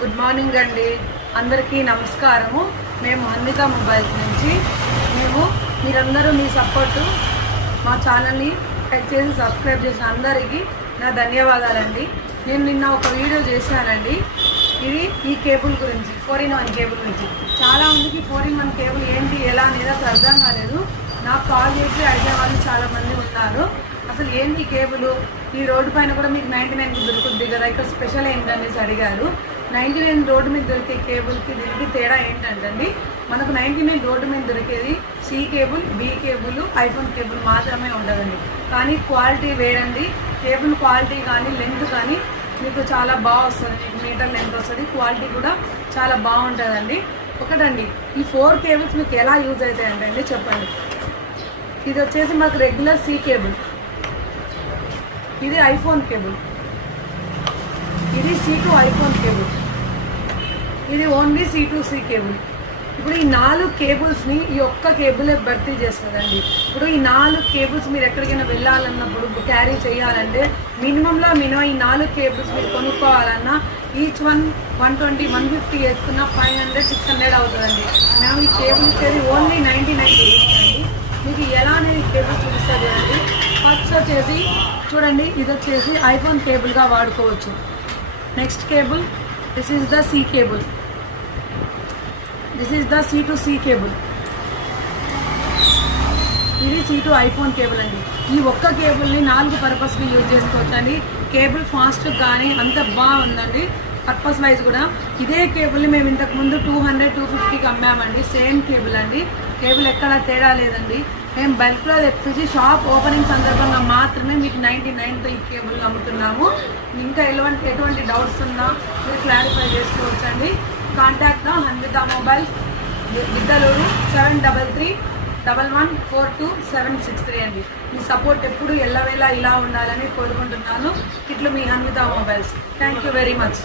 Good morning అండి, అందరికీ నమస్కారము. మేము అన్విత మొబైల్స్ నుంచి మీరందరూ మీ సపోర్టు మా ఛానల్ని లైక్ చేసి సబ్స్క్రైబ్ చేసిన అందరికీ నా ధన్యవాదాలండి. నేను నిన్న ఒక వీడియో చేశానండి. ఇది ఈ కేబుల్ గురించి, 4-in-1 కేబుల్ గురించి. చాలామందికి 4-in-1 కేబుల్ ఏంటి ఎలా అనేది అసలు అర్థం కాలేదు. నాకు కాల్ చేసి అడిగే వాళ్ళు చాలామంది ఉన్నారు. అసలు ఏంటి ఈ కేబుల్, ఈ రోడ్డు పైన కూడా మీకు 99 దొరుకుద్ది కదా, ఇక్కడ స్పెషల్ ఏంటనేసి అడిగారు. 99 రోడ్డు మీద దొరికే కేబుల్కి దీనికి తేడా ఏంటంటే, మనకు 99 రోడ్డు మీద దొరికేది C cable, B cable, iPhone cable మాత్రమే ఉండదండి. కానీ క్వాలిటీ వేరండి. కేబుల్ క్వాలిటీ కానీ లెంత్ కానీ మీకు చాలా బాగా వస్తుంది. మీకు మీటర్ లెంత్ వస్తుంది, క్వాలిటీ కూడా చాలా బాగుంటుందండి. ఒకటండి, ఈ 4 కేబుల్స్ మీకు ఎలా యూజ్ అవుతాయంటే చెప్పండి. ఇది వచ్చేసి మాకు రెగ్యులర్ సి కేబుల్, ఇది ఐఫోన్ కేబుల్, ఇది C2 ఐఫోన్ కేబుల్, ఇది ఓన్లీ C2C కేబుల్. ఇప్పుడు ఈ 4 కేబుల్స్ని ఈ ఒక్క కేబులే భర్తీ చేస్తుందండి. ఇప్పుడు ఈ 4 కేబుల్స్ మీరు ఎక్కడికైనా వెళ్ళాలన్నప్పుడు క్యారీ చేయాలంటే మినిమం ఈ 4 కేబుల్స్ మీరు కొనుక్కోవాలన్నా ఈచ్ 120, 150 వేసుకున్న 500, 600 అవుతుందండి. మేము ఈ కేబుల్ ఇచ్చేది ఓన్లీ 99 అండి. మీకు ఎలా అనేది కేబుల్ చూపిస్తుంది అండి. ఫస్ట్ వచ్చేసి చూడండి, ఇది వచ్చేసి ఐఫోన్ కేబుల్గా వాడుకోవచ్చు. Next cable, this is the C cable, this is the C2C cable, ఇది C2 ఐఫోన్ కేబుల్ అండి. ఈ ఒక్క కేబుల్ని 4 పర్పస్కి యూజ్ చేసుకోవచ్చు అండి. కేబుల్ ఫాస్ట్ కానీ అంత బాగుందండి. పర్పస్ వైజ్ కూడా ఇదే కేబుల్ని మేము ఇంతకుముందు 200, 250కి అమ్మామండి. సేమ్ కేబుల్ అండి, కేబుల్ ఎక్కడ తేడా లేదండి. మేము బల్క్లో తెప్పించి షాప్ ఓపెనింగ్ సందర్భంగా మాత్రమే మీకు 99తో ఈ కేబుల్ అమ్ముతున్నాము. ఇంకా ఎటువంటి డౌట్స్ ఉన్నా మీరు క్లారిఫై చేసుకోవచ్చండి. కాంటాక్ట్ అన్విత మొబైల్స్, గిద్దలూరు, 7331142763 అండి. మీ సపోర్ట్ ఎప్పుడు ఎల్లవేళ ఇలా ఉండాలని కోరుకుంటున్నాను. ఇట్లు మీ Anvitha mobiles. Thank you very much.